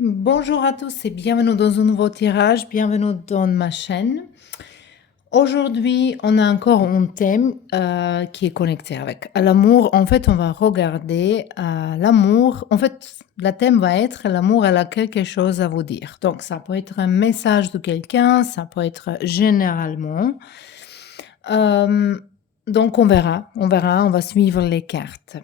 Bonjour à tous et bienvenue dans un nouveau tirage, bienvenue dans ma chaîne. Aujourd'hui, on a encore un thème qui est connecté avec l'amour. En fait, on va regarder l'amour. En fait, le thème va être l'amour, elle a quelque chose à vous dire. Donc, ça peut être un message de quelqu'un, ça peut être généralement. Euh, donc, on verra, on va suivre les cartes.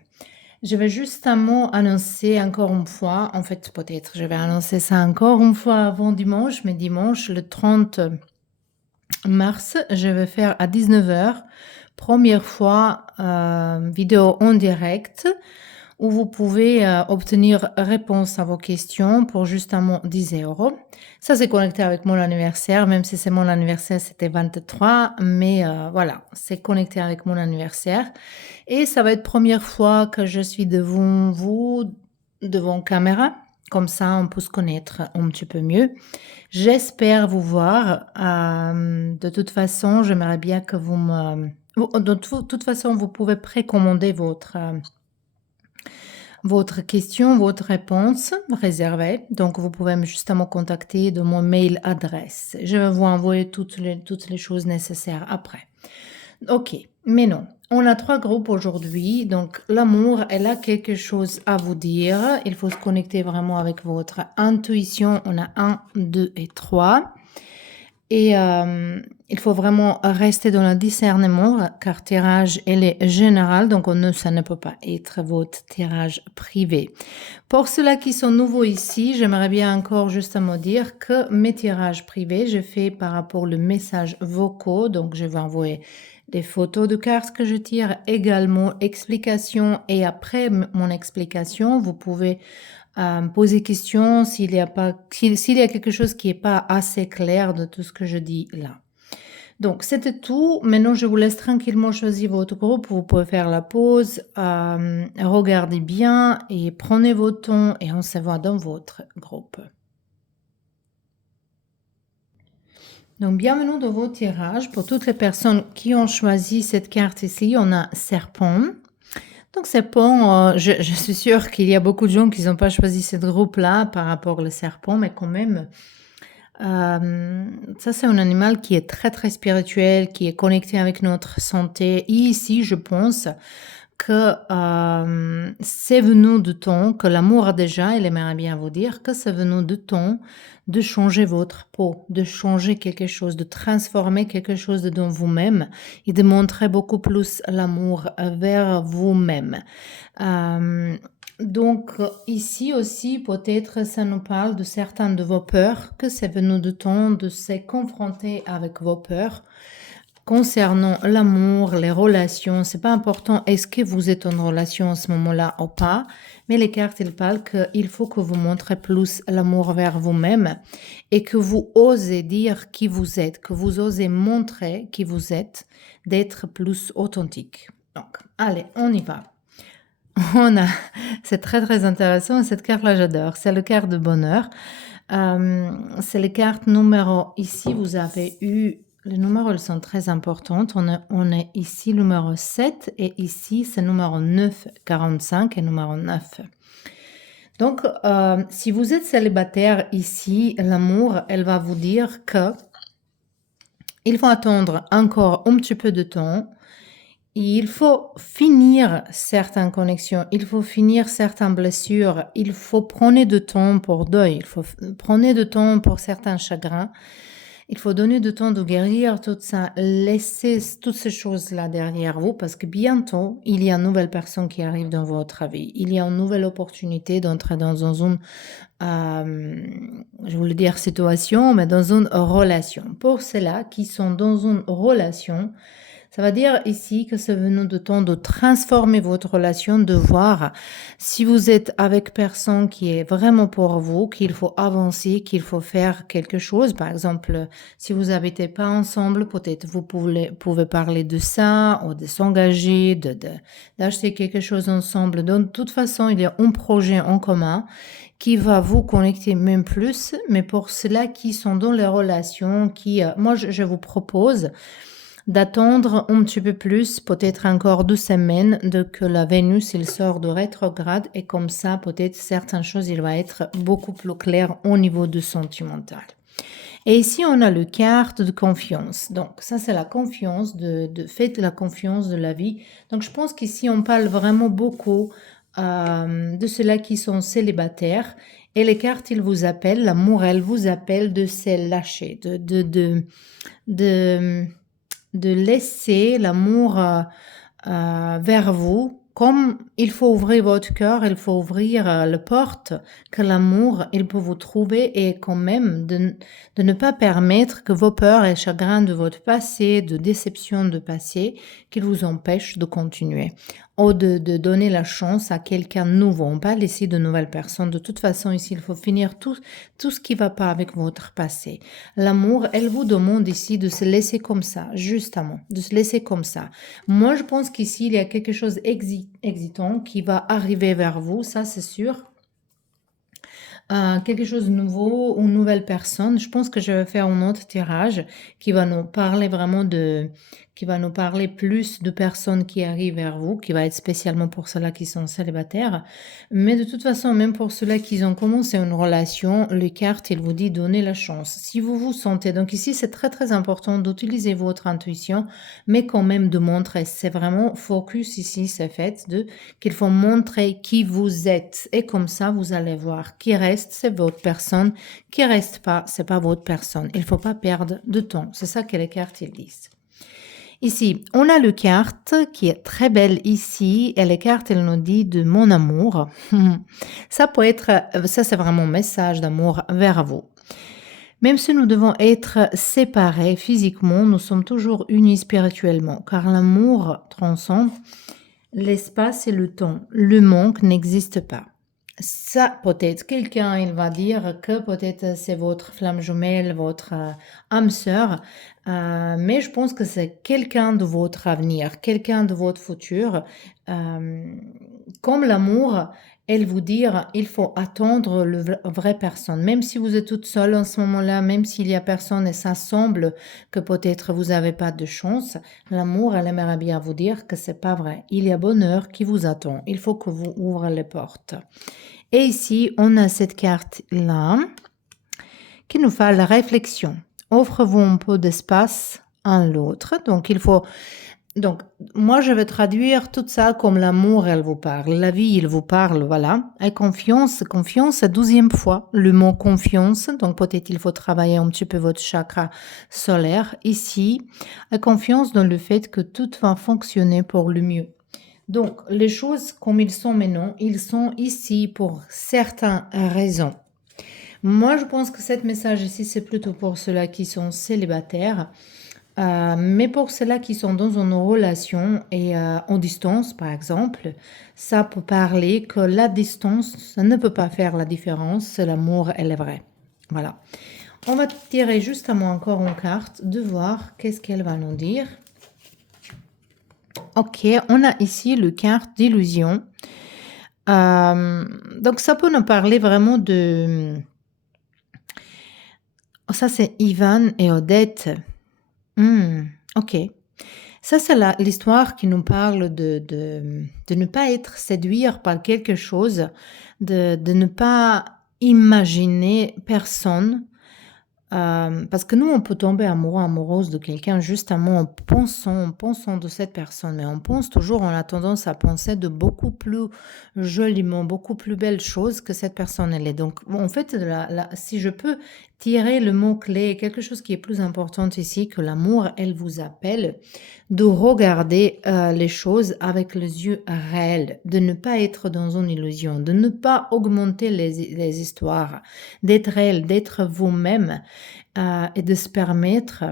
Je vais justement annoncer encore une fois, en fait, peut-être je vais annoncer ça encore une fois avant dimanche, mais dimanche, le 30 mars, je vais faire à 19h, première fois, vidéo en direct où vous pouvez obtenir réponse à vos questions pour justement 10 €. Ça, c'est connecté avec mon anniversaire, même si c'est mon anniversaire, c'était 23, mais voilà, c'est connecté avec mon anniversaire. Et ça va être première fois que je suis devant vous, devant caméra. Comme ça, on peut se connaître un petit peu mieux. J'espère vous voir. De toute façon, j'aimerais bien que vous me... De toute façon, vous pouvez précommander votre question, votre réponse réservée. Donc, vous pouvez justement contacter de mon mail adresse. Je vais vous envoyer toutes les choses nécessaires après. Ok, mais non. On a 3 groupes aujourd'hui. Donc, l'amour, elle a quelque chose à vous dire. Il faut se connecter vraiment avec votre intuition. On a 1, 2 et 3. Et il faut vraiment rester dans le discernement, car tirage, elle est général, donc ça ne peut pas être votre tirage privé. Pour ceux-là qui sont nouveaux ici, j'aimerais bien encore justement dire que mes tirages privés, je fais par rapport aux messages vocaux, donc je vais envoyer des photos de cartes que je tire, également explication, et après mon explication, vous pouvez poser question s'il y a quelque chose qui n'est pas assez clair de tout ce que je dis là. Donc, c'était tout. Maintenant, je vous laisse tranquillement choisir votre groupe. Vous pouvez faire la pause, regardez bien et prenez votre temps et on se voit dans votre groupe. Donc, bienvenue dans vos tirages. Pour toutes les personnes qui ont choisi cette carte ici, on a Serpent. Donc, Serpent, je suis sûre qu'il y a beaucoup de gens qui n'ont pas choisi ce groupe-là par rapport au serpent, mais quand même, ça, c'est un animal qui est très, très spirituel, qui est connecté avec notre santé. Et ici, je pense que c'est venu du temps, que l'amour déjà, il aimerait bien vous dire que c'est venu du temps de changer votre peau, de changer quelque chose, de transformer quelque chose dans vous-même et de montrer beaucoup plus l'amour vers vous-même. Donc ici aussi, peut-être ça nous parle de certaines de vos peurs, que c'est venu du temps de se confronter avec vos peurs. Concernant l'amour, les relations, c'est pas important est-ce que vous êtes en relation à ce moment-là ou pas, mais les cartes, elles parlent qu'il faut que vous montrez plus l'amour vers vous-même et que vous osez dire qui vous êtes, que vous osez montrer qui vous êtes, d'être plus authentique. Donc, allez, on y va. On a, c'est très très intéressant, cette carte-là j'adore, c'est le carte de bonheur. C'est les cartes numéro, ici vous avez eu, les numéros elles sont très importantes, on est ici numéro 7 et ici c'est numéro 9, 45 et numéro 9. Donc si vous êtes célibataire ici, l'amour, elle va vous dire que il faut attendre encore un petit peu de temps. Il faut finir certaines connexions, il faut finir certaines blessures, il faut prendre du temps pour deuil, il faut prendre du temps pour certains chagrins, il faut donner du temps de guérir tout ça, laisser toutes ces choses-là derrière vous parce que bientôt, il y a une nouvelle personne qui arrive dans votre vie, il y a une nouvelle opportunité d'entrer dans une, je voulais dire situation, mais dans une relation. Pour ceux-là qui sont dans une relation, ça veut dire ici que c'est venu le temps de transformer votre relation, de voir si vous êtes avec personne qui est vraiment pour vous, qu'il faut avancer, qu'il faut faire quelque chose. Par exemple, si vous n'habitez pas ensemble, peut-être vous pouvez parler de ça ou de s'engager, d'acheter quelque chose ensemble. Donc, de toute façon, il y a un projet en commun qui va vous connecter même plus. Mais pour ceux-là qui sont dans les relations, moi, je vous propose d'attendre un petit peu plus, peut-être encore 2 semaines, de que la Vénus, il sort de rétrograde et comme ça, peut-être certaines choses, il va être beaucoup plus clair au niveau du sentimental. Et ici, on a le carte de confiance. Donc, ça, c'est la confiance, faites la confiance de la vie. Donc, je pense qu'ici, on parle vraiment beaucoup de ceux-là qui sont célibataires. Et les cartes, ils vous appellent, l'amour, elle vous appelle de se lâcher, de, de laisser l'amour vers vous. Comme il faut ouvrir votre cœur, il faut ouvrir la porte que l'amour, il peut vous trouver et quand même de ne pas permettre que vos peurs et chagrins de votre passé, de déception de passé, qu'ils vous empêchent de continuer ou de donner la chance à quelqu'un de nouveau. On parle ici de nouvelles personnes. De toute façon, ici, il faut finir tout ce qui ne va pas avec votre passé. L'amour, elle vous demande ici de se laisser comme ça, justement, de se laisser comme ça. Moi, je pense qu'ici, il y a quelque chose d'excitant qui va arriver vers vous, ça c'est sûr. Quelque chose de nouveau, une nouvelle personne. Je pense que je vais faire un autre tirage qui va nous parler vraiment qui va nous parler plus de personnes qui arrivent vers vous, qui va être spécialement pour ceux-là qui sont célibataires. Mais de toute façon, même pour ceux-là qui ont commencé une relation, les cartes, il vous dit donnez la chance. Si vous vous sentez, donc ici, c'est très très important d'utiliser votre intuition, mais quand même de montrer. C'est vraiment focus ici, c'est fait qu'il faut montrer qui vous êtes. Et comme ça, vous allez voir qui reste, c'est votre personne. Qui reste pas, c'est pas votre personne. Il faut pas perdre de temps. C'est ça que les cartes ils disent. Ici, on a le carte qui est très belle ici et les cartes, elles nous disent de mon amour. Ça peut être, ça c'est vraiment un message d'amour vers vous. Même si nous devons être séparés physiquement, nous sommes toujours unis spirituellement car l'amour transcende l'espace et le temps. Le manque n'existe pas. Ça, peut-être, quelqu'un, il va dire que peut-être c'est votre flamme jumelle, votre âme sœur, mais je pense que c'est quelqu'un de votre avenir, quelqu'un de votre futur. Comme l'amour, elle vous dire, il faut attendre le vraie personne. Même si vous êtes toute seule en ce moment-là, même s'il y a personne et ça semble que peut-être vous n'avez pas de chance, l'amour, elle aimerait bien vous dire que c'est pas vrai. Il y a bonheur qui vous attend. Il faut que vous ouvrez les portes. Et ici, on a cette carte-là qui nous fait la réflexion. Offre-vous un peu d'espace à l'autre. Donc, moi, je vais traduire tout ça comme l'amour, elle vous parle. La vie, il vous parle, voilà. Et confiance, c'est 12e fois. Le mot confiance, donc peut-être il faut travailler un petit peu votre chakra solaire. Ici, la confiance dans le fait que tout va fonctionner pour le mieux. Donc, les choses comme ils sont maintenant, ils sont ici pour certaines raisons. Moi, je pense que ce message ici, c'est plutôt pour ceux-là qui sont célibataires. Mais pour ceux-là qui sont dans une relation et en distance, par exemple, ça peut parler que la distance, ça ne peut pas faire la différence. L'amour, elle est vraie. Voilà. On va tirer justement encore une carte de voir qu'est-ce qu'elle va nous dire. Ok, on a ici le carte d'illusion. Donc, ça peut nous parler vraiment de... Ça, c'est Ivan et Odette. Ok. Ça, c'est l'histoire qui nous parle de ne pas être séduit par quelque chose, de ne pas imaginer personne. Parce que nous, on peut tomber amoureux, amoureuse de quelqu'un justement en pensant de cette personne. Mais on pense toujours, on a tendance à penser de beaucoup plus joliment, beaucoup plus belles choses que cette personne elle est. Donc, en fait, si je peux tirer le mot-clé, quelque chose qui est plus important ici que l'amour, elle vous appelle de regarder les choses avec les yeux réels, de ne pas être dans une illusion, de ne pas augmenter les histoires, d'être réel, d'être vous-même et de se permettre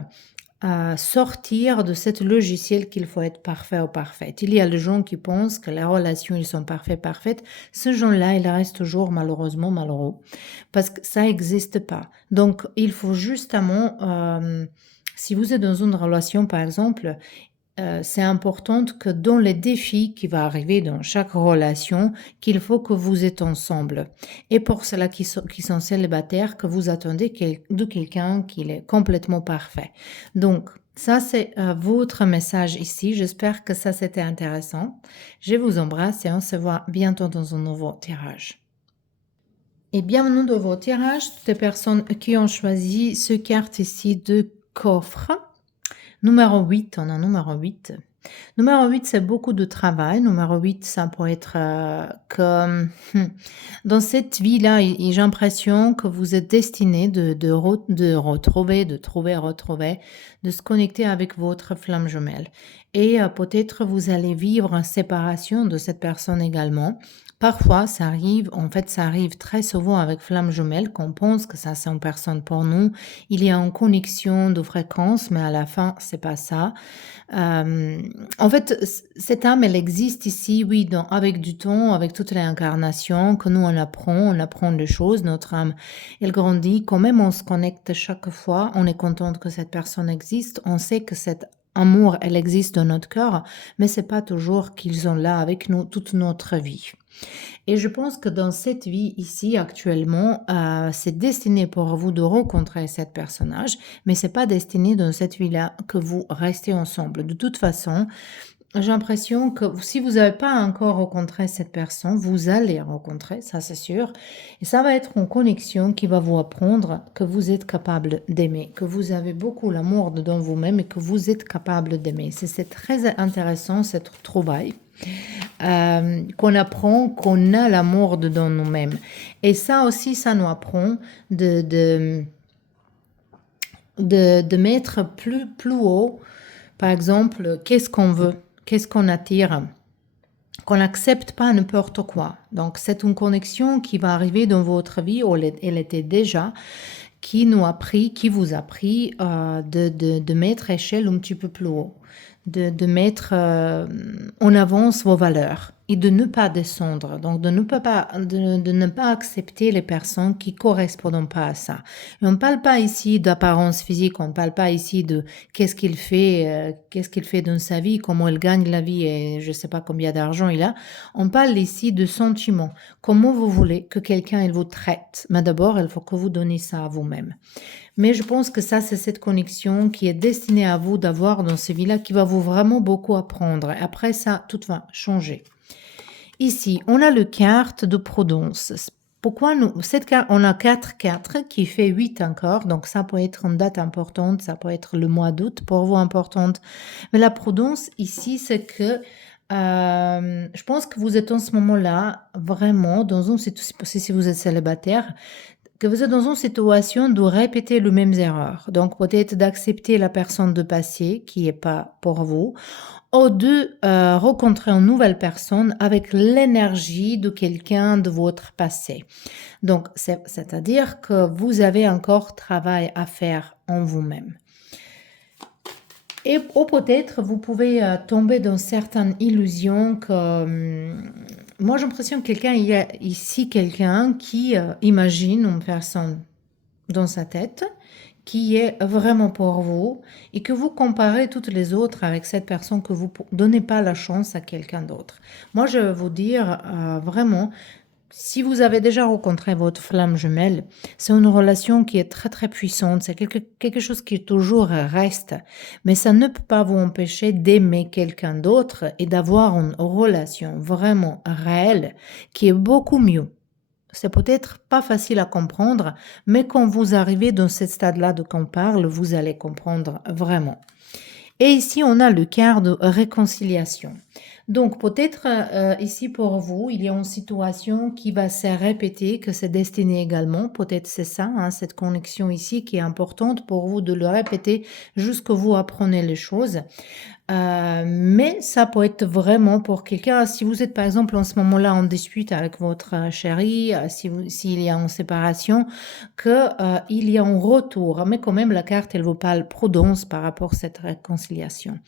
sortir de cette logiciel qu'il faut être parfait ou parfaite. Il y a des gens qui pensent que les relations, ils sont parfaites. Ces gens-là, ils restent toujours malheureusement malheureux parce que ça n'existe pas. Donc, il faut justement, si vous êtes dans une relation, par exemple, c'est important que dans les défis qui vont arriver dans chaque relation, qu'il faut que vous êtes ensemble. Et pour ceux-là qui sont célibataires, que vous attendez de quelqu'un qui est complètement parfait. Donc, Ça, c'est votre message ici. J'espère que ça, c'était intéressant. Je vous embrasse et on se voit bientôt dans un nouveau tirage. Et bienvenue dans vos tirages, toutes les personnes qui ont choisi ce carte ici de coffre. Numéro 8, on a numéro 8. Numéro 8, c'est beaucoup de travail. Numéro 8, ça peut être comme... Dans cette vie-là, j'ai l'impression que vous êtes destiné de retrouver, de se connecter avec votre flamme jumelle. Et peut-être vous allez vivre en séparation de cette personne également. Parfois, ça arrive, en fait, ça arrive très souvent avec flamme jumelle qu'on pense que ça c'est une personne pour nous. Il y a une connexion de fréquence, mais à la fin, c'est pas ça. En fait, cette âme, elle existe ici, oui, avec du temps, avec toutes les incarnations que nous on apprend des choses. Notre âme, elle grandit. Quand même, on se connecte chaque fois. On est contente que cette personne existe. On sait que cet amour, elle existe dans notre cœur, mais c'est pas toujours qu'ils sont là avec nous toute notre vie. Et je pense que dans cette vie ici actuellement, c'est destiné pour vous de rencontrer cet personnage, mais c'est pas destiné dans cette vie-là que vous restez ensemble. De toute façon, j'ai l'impression que si vous n'avez pas encore rencontré cette personne, vous allez rencontrer, ça c'est sûr. Et ça va être une connexion qui va vous apprendre que vous êtes capable d'aimer, que vous avez beaucoup l'amour dedans vous-même et que vous êtes capable d'aimer. C'est très intéressant cette trouvaille. Qu'on apprend qu'on a l'amour dedans nous-mêmes. Et ça aussi, ça nous apprend de mettre plus haut, par exemple, qu'est-ce qu'on veut, qu'est-ce qu'on attire, qu'on n'accepte pas n'importe quoi. Donc, c'est une connexion qui va arriver dans votre vie, ou elle était déjà, qui vous a appris de mettre échelle un petit peu plus haut, de mettre en avance vos valeurs et de ne pas descendre, donc de ne pas accepter les personnes qui correspondent pas à ça. Et on ne parle pas ici d'apparence physique, on ne parle pas ici de qu'est-ce qu'il fait dans sa vie, comment il gagne la vie et je sais pas combien d'argent il a. On parle ici de sentiments, comment vous voulez que quelqu'un il vous traite. Mais d'abord, il faut que vous donniez ça à vous-même. Mais je pense que ça, c'est cette connexion qui est destinée à vous d'avoir dans ces vies-là qui va vous vraiment beaucoup apprendre. Et après ça, tout va changer. Ici, on a le carte de prudence. Pourquoi cette carte, on a 4 qui fait 8 encore, donc ça peut être une date importante, ça peut être le mois d'août pour vous importante. Mais la prudence ici, c'est que je pense que vous êtes en ce moment-là vraiment dans une situation, si vous êtes célibataire, que vous êtes dans une situation de répéter les mêmes erreurs. Donc, peut-être d'accepter la personne de passé qui n'est pas pour vous, ou de rencontrer une nouvelle personne avec l'énergie de quelqu'un de votre passé. Donc, c'est-à-dire que vous avez encore travail à faire en vous-même. Et ou peut-être vous pouvez tomber dans certaines illusions que moi j'ai l'impression que il y a ici quelqu'un qui imagine une personne dans sa tête qui est vraiment pour vous et que vous comparez toutes les autres avec cette personne que vous donnez pas la chance à quelqu'un d'autre. Moi je vais vous dire vraiment, si vous avez déjà rencontré votre flamme jumelle, c'est une relation qui est très très puissante, c'est quelque chose qui toujours reste, mais ça ne peut pas vous empêcher d'aimer quelqu'un d'autre et d'avoir une relation vraiment réelle qui est beaucoup mieux. C'est peut-être pas facile à comprendre, mais quand vous arrivez dans ce stade-là de qu'on parle, vous allez comprendre vraiment. Et ici, on a le quart de réconciliation. Donc, peut-être ici pour vous, il y a une situation qui va se répéter, que c'est destiné également. Peut-être c'est ça, hein, cette connexion ici qui est importante pour vous de le répéter jusqu'à vous apprenez les choses. Mais ça peut être vraiment pour quelqu'un, si vous êtes par exemple en ce moment-là en dispute avec votre chéri, s'il y a une séparation, il y a un retour. Mais quand même, la carte, elle vous parle prudence par rapport à cette réconciliation.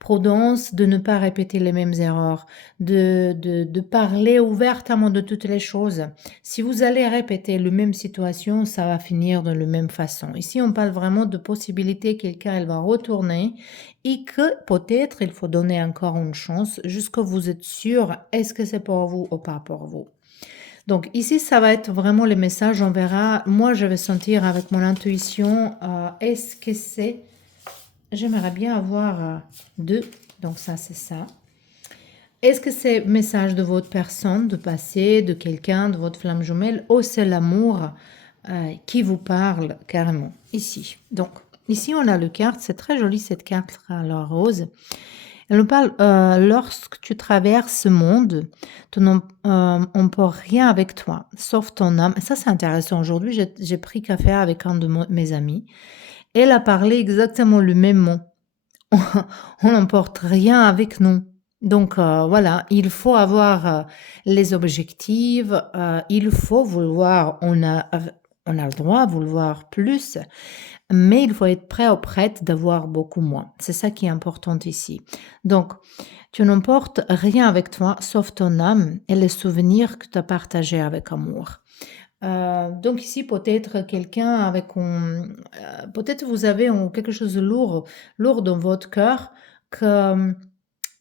Prudence de ne pas répéter les mêmes erreurs, de parler ouvertement de toutes les choses. Si vous allez répéter la même situation, ça va finir de la même façon. Ici, on parle vraiment de possibilité, quelqu'un, elle va retourner et que peut-être il faut donner encore une chance jusqu'à vous êtes sûr, est-ce que c'est pour vous ou pas pour vous. Donc ici, ça va être vraiment le message, on verra. Moi, je vais sentir avec mon intuition, est-ce que c'est j'aimerais bien avoir deux. Donc ça, c'est ça. Est-ce que c'est message de votre personne, de passé, de quelqu'un, de votre flamme jumelle, ou c'est l'amour qui vous parle carrément ici? Donc, ici, on a le carte. C'est très joli cette carte à la rose. Elle nous parle lorsque tu traverses ce monde, on ne peut rien avec toi, sauf ton âme. Et ça, c'est intéressant. Aujourd'hui, j'ai pris café avec un de mes amis. Elle a parlé exactement le même mot. On n'emporte rien avec nous. Donc voilà, il faut avoir les objectifs, il faut vouloir, on a le droit de vouloir plus, mais il faut être prêt ou prête d'avoir beaucoup moins. C'est ça qui est important ici. Donc, tu n'emportes rien avec toi sauf ton âme et les souvenirs que tu as partagés avec amour. Donc ici, peut-être quelqu'un avec peut-être vous avez quelque chose de lourd dans votre cœur que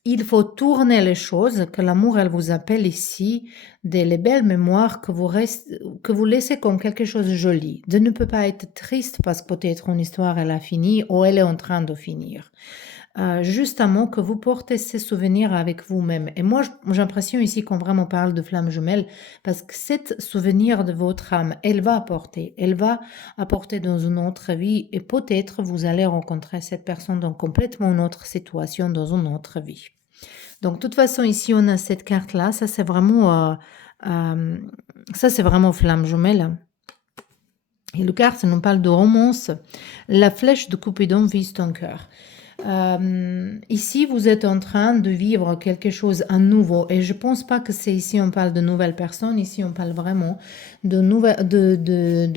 il faut tourner les choses, que l'amour, elle vous appelle ici, les belles mémoires que vous laissez comme quelque chose de joli. De ne peut pas être triste parce que peut-être une histoire, elle a fini ou elle est en train de finir. Justement que vous portez ces souvenirs avec vous-même. Et moi, j'ai l'impression ici qu'on vraiment parle de flamme jumelle parce que cet souvenir de votre âme, elle va apporter dans une autre vie et peut-être vous allez rencontrer cette personne dans complètement une autre situation, dans une autre vie. Donc, de toute façon, ici, on a cette carte-là. Ça, c'est vraiment flamme jumelle. Et le carte, ça nous parle de romance. La flèche de Cupidon vise ton cœur. Ici, vous êtes en train de vivre quelque chose à nouveau. Et je pense pas que c'est ici, on parle de nouvelles personnes. Ici, on parle vraiment de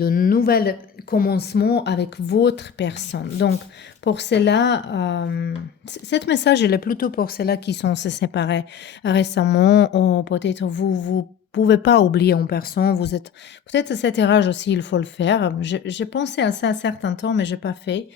nouvelles commencements avec votre personne. Donc, pour cela, cet message, il est plutôt pour ceux-là qui sont se séparés récemment, ou peut-être vous pouvez pas oublier une personne, vous êtes, peut-être à cet âge aussi, il faut le faire. J'ai pensé à ça à certains temps, mais j'ai pas fait.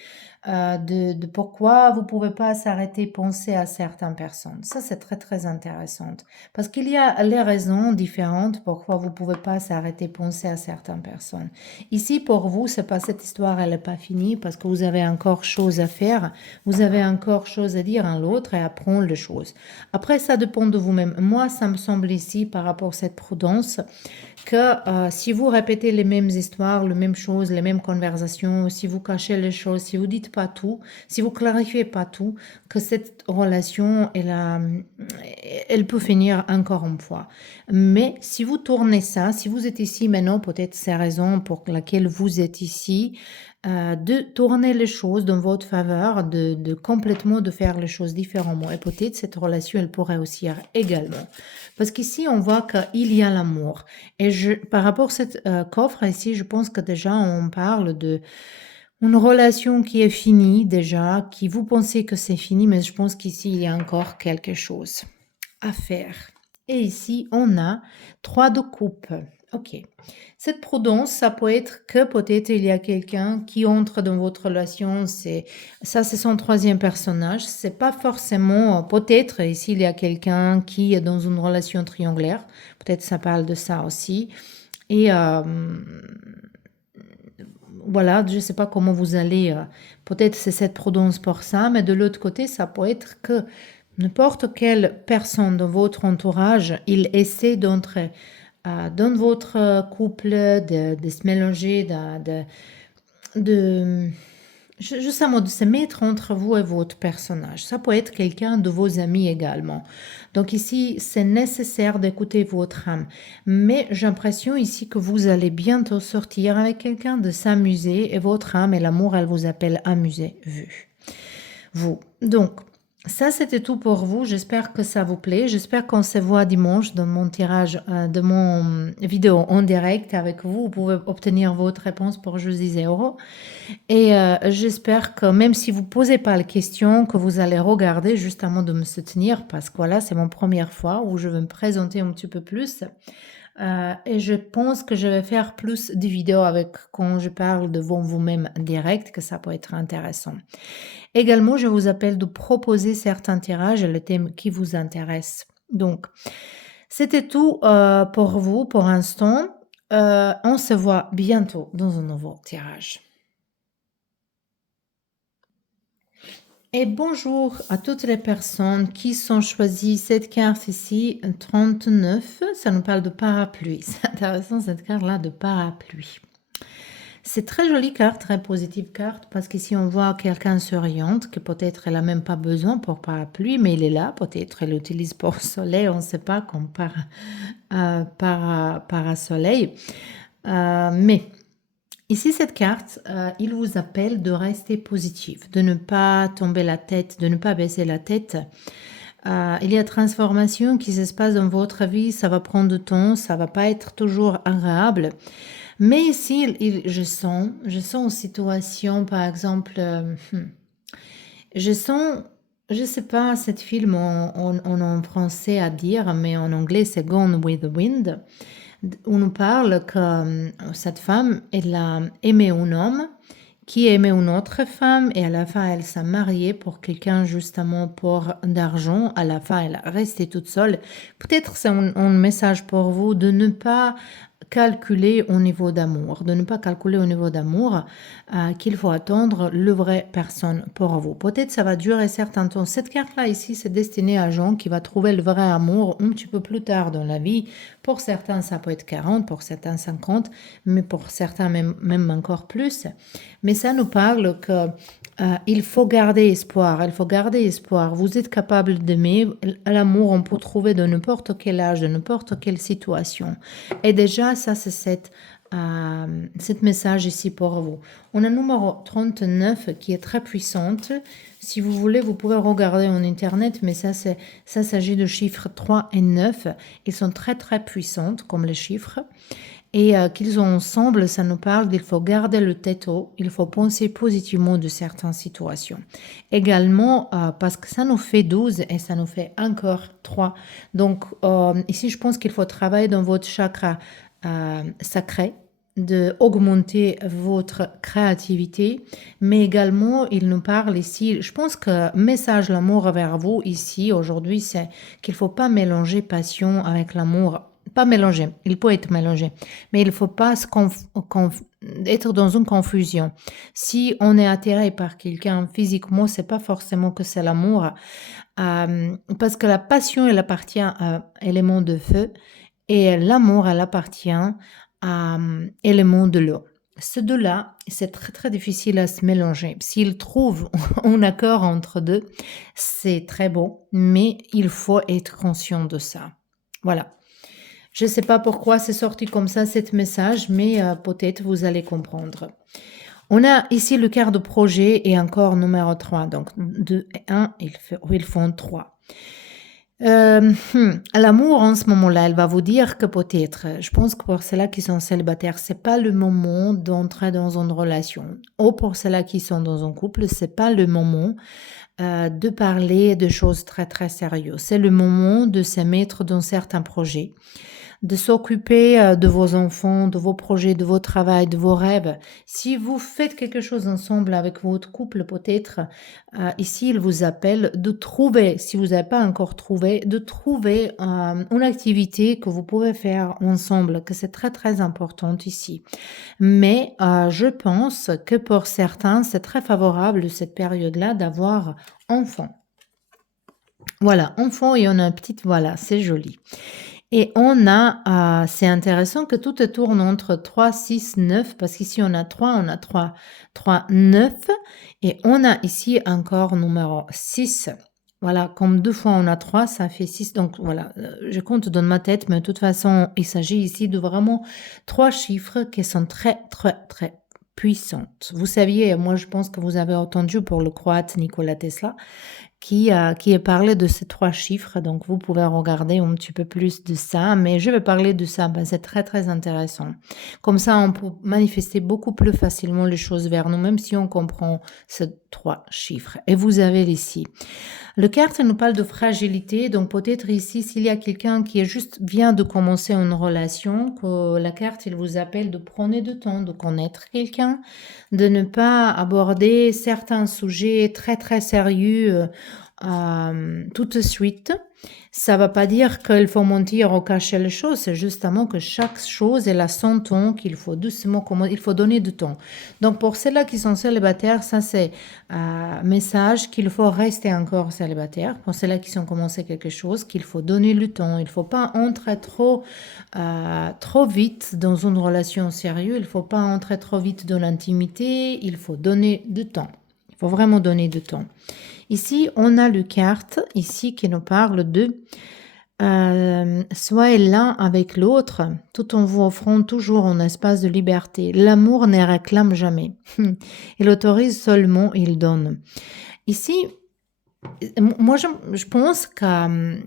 De pourquoi vous pouvez pas s'arrêter penser à certaines personnes. Ça, c'est très, très intéressant. Parce qu'il y a les raisons différentes pourquoi vous pouvez pas s'arrêter penser à certaines personnes. Ici, pour vous, c'est pas cette histoire, elle n'est pas finie parce que vous avez encore chose à faire, vous avez encore chose à dire à l'autre et à apprendre les choses. Après, ça dépend de vous-même. Moi, ça me semble ici, par rapport à cette prudence, que si vous répétez les mêmes histoires, les mêmes choses, les mêmes conversations, si vous cachez les choses, si vous dites pas tout, si vous clarifiez pas tout, que cette relation, elle peut finir encore une fois. Mais si vous tournez ça, si vous êtes ici maintenant, peut-être c'est la raison pour laquelle vous êtes ici, de tourner les choses dans votre faveur, de complètement de faire les choses différemment. Et peut-être cette relation, elle pourrait aussi également. Parce qu'ici, on voit qu'il y a l'amour. Et par rapport à cette coffre ici, je pense que déjà, on parle de une relation qui est finie déjà, qui vous pensez que c'est fini, mais je pense qu'ici, il y a encore quelque chose à faire. Et ici, on a 3 de coupe. Ok. Cette prudence, ça peut être que peut-être il y a quelqu'un qui entre dans votre relation. Ça, c'est son troisième personnage. C'est pas forcément, peut-être ici il y a quelqu'un qui est dans une relation triangulaire. Peut-être ça parle de ça aussi. Et voilà, je ne sais pas comment vous allez. Peut-être c'est cette prudence pour ça, mais de l'autre côté, ça peut être que n'importe quelle personne dans votre entourage, il essaie d'entrer dans votre couple, de se mélanger, de, justement, de se mettre entre vous et votre personnage. Ça peut être quelqu'un de vos amis également. Donc ici, c'est nécessaire d'écouter votre âme. Mais j'ai l'impression ici que vous allez bientôt sortir avec quelqu'un, de s'amuser, et votre âme et l'amour, elle vous appelle amuser, vous. Donc, ça, c'était tout pour vous. J'espère que ça vous plaît. J'espère qu'on se voit dimanche dans mon tirage de mon vidéo en direct avec vous. Vous pouvez obtenir votre réponse pour juste 10 euros. Et j'espère que même si vous ne posez pas la question, que vous allez regarder juste avant de me soutenir parce que voilà, c'est mon première fois où je vais me présenter un petit peu plus. Et je pense que je vais faire plus de vidéos avec quand je parle devant vous-même direct, que ça peut être intéressant. Également, je vous appelle de proposer certains tirages et le thème qui vous intéresse. Donc, c'était tout pour vous pour l'instant. On se voit bientôt dans un nouveau tirage. Et bonjour à toutes les personnes qui sont choisies cette carte ici, 39. Ça nous parle de parapluie. C'est intéressant cette carte-là de parapluie. C'est très jolie carte, très positive carte, parce qu'ici on voit quelqu'un souriante, que peut-être elle n'a même pas besoin pour parapluie, mais il est là, peut-être elle l'utilise pour soleil, on ne sait pas, comme parasoleil. Mais ici, cette carte, il vous appelle de rester positif, de ne pas tomber la tête, de ne pas baisser la tête. Il y a transformation qui se passe dans votre vie, ça va prendre du temps, ça va pas être toujours agréable. Mais ici, je sens une situation, par exemple, je sens, je sais pas, cette film en français à dire, mais en anglais c'est Gone with the Wind. On nous parle que cette femme, elle a aimé un homme qui aimait une autre femme et à la fin elle s'est mariée pour quelqu'un justement pour d'argent. À la fin elle est restée toute seule. Peut-être c'est un message pour vous de ne pas calculer au niveau d'amour, de ne pas calculer au niveau d'amour qu'il faut attendre le vrai personne pour vous. Peut-être ça va durer certains temps. Cette carte-là ici, c'est destiné à gens qui va trouver le vrai amour un petit peu plus tard dans la vie. Pour certains, ça peut être 40, pour certains 50, mais pour certains même encore plus. Mais ça nous parle que il faut garder espoir, il faut garder espoir. Vous êtes capable d'aimer. L'amour, on peut trouver de n'importe quel âge, de n'importe quelle situation. Et déjà, ça, c'est cette message ici pour vous. On a numéro 39 qui est très puissante. Si vous voulez, vous pouvez regarder en Internet, mais ça s'agit de chiffres 3 et 9. Ils sont très, très puissantes comme les chiffres. Et qu'ils ont ensemble, ça nous parle qu'il faut garder le tête haut, il faut penser positivement de certaines situations. Également, parce que ça nous fait 12 et ça nous fait encore 3. Donc, ici, je pense qu'il faut travailler dans votre chakra sacré, de augmenter votre créativité, mais également, il nous parle ici, je pense que message l'amour vers vous ici, aujourd'hui, c'est qu'il ne faut pas mélanger passion avec l'amour. Pas mélanger, il peut être mélangé, mais il ne faut pas être dans une confusion. Si on est attiré par quelqu'un physiquement, c'est pas forcément que c'est l'amour, parce que la passion, elle appartient à élément de feu et l'amour, elle appartient à élément de l'eau. Ces deux-là, c'est très très difficile à se mélanger. S'ils trouvent un accord entre deux, c'est très beau, mais il faut être conscient de ça. Voilà. Je ne sais pas pourquoi c'est sorti comme ça, cet message, mais peut-être vous allez comprendre. On a ici le quart de projet et encore numéro 3. Donc 2 et 1, ils font 3. L'amour en ce moment-là, elle va vous dire que peut-être, je pense que pour ceux-là qui sont célibataires, c'est pas le moment d'entrer dans une relation. Ou pour ceux-là qui sont dans un couple, c'est pas le moment de parler de choses très très sérieuses. C'est le moment de se mettre dans certains projets, de s'occuper de vos enfants, de vos projets, de vos travails, de vos rêves. Si vous faites quelque chose ensemble avec votre couple, peut-être, ici, il vous appelle de trouver, si vous n'avez pas encore trouvé, de trouver une activité que vous pouvez faire ensemble, que c'est très, très important ici. Mais je pense que pour certains, c'est très favorable, cette période-là, d'avoir enfant. Voilà, enfant et on a une petite, voilà, c'est joli. Et on a, c'est intéressant que tout tourne entre 3, 6, 9, parce qu'ici on a 3, 9, et on a ici encore numéro 6. Voilà, comme 2 fois on a 3, ça fait 6. Donc voilà, je compte dans ma tête, mais de toute façon, il s'agit ici de vraiment 3 chiffres qui sont très, très, très puissantes. Vous saviez, moi je pense que vous avez entendu pour le croate Nikola Tesla, qui est parlé de ces 3 chiffres, donc vous pouvez regarder un petit peu plus de ça, mais je vais parler de ça, c'est très très intéressant. Comme ça, on peut manifester beaucoup plus facilement les choses vers nous, même si on comprend ces 3 chiffres. Et vous avez ici. Le carte nous parle de fragilité, donc peut-être ici, s'il y a quelqu'un qui vient de commencer une relation, que la carte, il vous appelle de prendre du temps, de connaître quelqu'un, de ne pas aborder certains sujets très très sérieux tout de suite. Ça ne va pas dire qu'il faut mentir ou cacher les choses, c'est justement que chaque chose elle a son temps, qu'il faut doucement, il faut donner du temps. Donc pour ceux-là qui sont célibataires, ça c'est un message qu'il faut rester encore célibataire. Pour ceux-là qui ont commencé quelque chose, qu'il faut donner le temps. Il ne faut pas entrer trop vite dans une relation sérieuse, il ne faut pas entrer trop vite dans l'intimité, il faut donner du temps. Il faut vraiment donner du temps. Ici, on a le carte ici qui nous parle de soyez l'un avec l'autre tout en vous offrant toujours un espace de liberté. L'amour ne réclame jamais. Il autorise seulement, il donne. Ici, moi je pense qu'il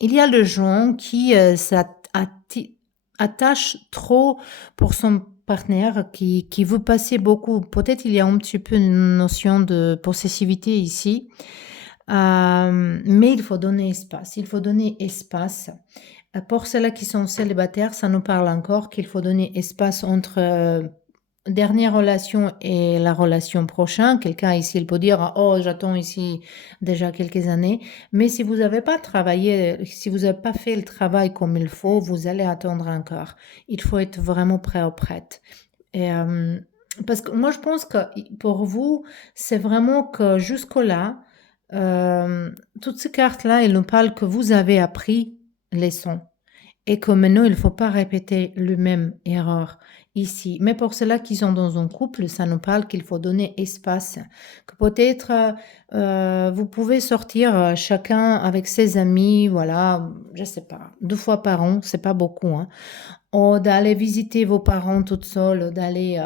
y a les gens qui s'attachent trop pour son partenaire qui veut passer beaucoup. Peut-être il y a un petit peu une notion de possessivité ici, mais il faut donner espace. Il faut donner espace. Pour ceux-là qui sont célibataires, ça nous parle encore qu'il faut donner espace entre dernière relation et la relation prochaine. Quelqu'un ici, il peut dire, oh, j'attends ici déjà quelques années. Mais si vous n'avez pas travaillé, si vous n'avez pas fait le travail comme il faut, vous allez attendre encore. Il faut être vraiment prêt ou prête. Et, parce que moi, je pense que pour vous, c'est vraiment que jusque-là, toutes ces cartes-là, elles nous parlent que vous avez appris les leçons et que maintenant, il ne faut pas répéter le même erreur ici. Mais pour ceux-là qui sont dans un couple, ça nous parle qu'il faut donner espace. Que peut-être vous pouvez sortir chacun avec ses amis, voilà, je sais pas, 2 fois par an, c'est pas beaucoup, hein. Ou d'aller visiter vos parents toute seule, d'aller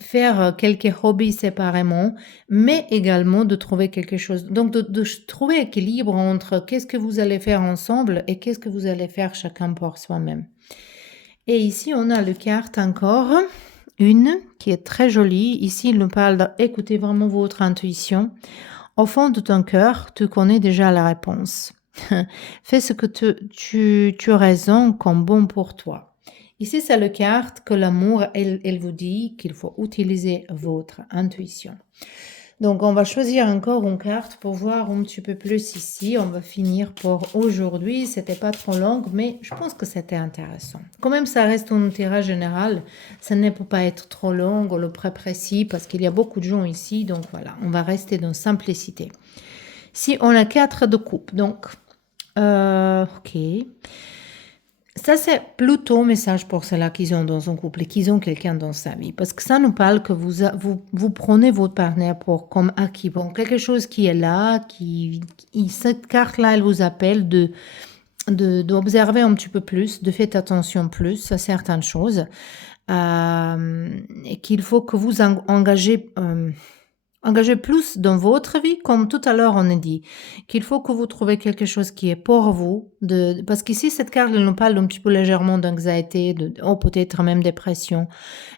faire quelques hobbies séparément, mais également de trouver quelque chose. Donc de trouver équilibre entre qu'est-ce que vous allez faire ensemble et qu'est-ce que vous allez faire chacun pour soi-même. Et ici, on a le carte encore, une qui est très jolie. Ici, il nous parle d'écouter vraiment votre intuition. Au fond de ton cœur, tu connais déjà la réponse. Fais ce que tu raisonnes comme bon pour toi. Ici, c'est le carte que l'amour, elle vous dit qu'il faut utiliser votre intuition. Donc, on va choisir encore une carte pour voir un petit peu plus ici. On va finir pour aujourd'hui. C'était pas trop long, mais je pense que c'était intéressant. Quand même, ça reste un tirage général. Ça ne peut pas être trop long ou le très précis parce qu'il y a beaucoup de gens ici. Donc, voilà, on va rester dans simplicité. Si on a 4 de coupe, donc, ok. Ça, c'est plutôt un message pour ceux-là qui sont dans un couple et qui ont quelqu'un dans sa vie. Parce que ça nous parle que vous prenez votre partenaire pour comme acquis. Bon, quelque chose qui est là, cette carte-là, elle vous appelle d'observer un petit peu plus, de faire attention plus à certaines choses. Et qu'il faut que vous engagez plus dans votre vie, comme tout à l'heure on a dit, qu'il faut que vous trouviez quelque chose qui est pour vous, parce qu'ici cette carte elle nous parle un petit peu légèrement d'anxiété, peut-être même dépression,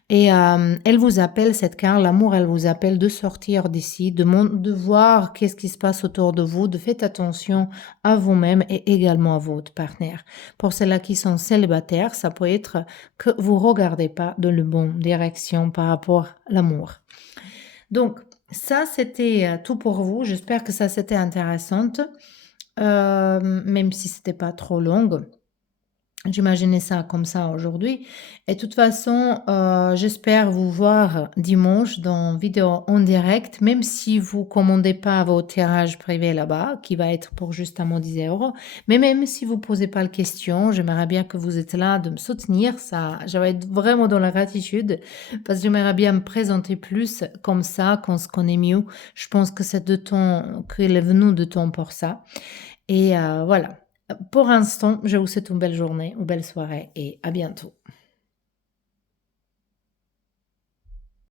et elle vous appelle, cette carte, l'amour, elle vous appelle de sortir d'ici, de voir qu'est-ce qui se passe autour de vous, de faire attention à vous-même et également à votre partenaire. Pour ceux-là qui sont célibataires, ça peut être que vous regardez pas dans la bonne direction par rapport à l'amour. Donc, ça, c'était tout pour vous. J'espère que ça, c'était intéressant, même si c'était pas trop long. J'imaginais ça comme ça aujourd'hui. Et de toute façon, j'espère vous voir dimanche dans vidéo en direct, même si vous commandez pas vos tirages privés là-bas, qui va être pour justement 10 €. Mais même si vous posez pas de questions, j'aimerais bien que vous êtes là de me soutenir. Ça, je vais être vraiment dans la gratitude parce que j'aimerais bien me présenter plus comme ça, qu'on se connaît mieux. Je pense que c'est de temps, qu'il est venu de temps pour ça. Et voilà. Pour l'instant, je vous souhaite une belle journée, une belle soirée et à bientôt.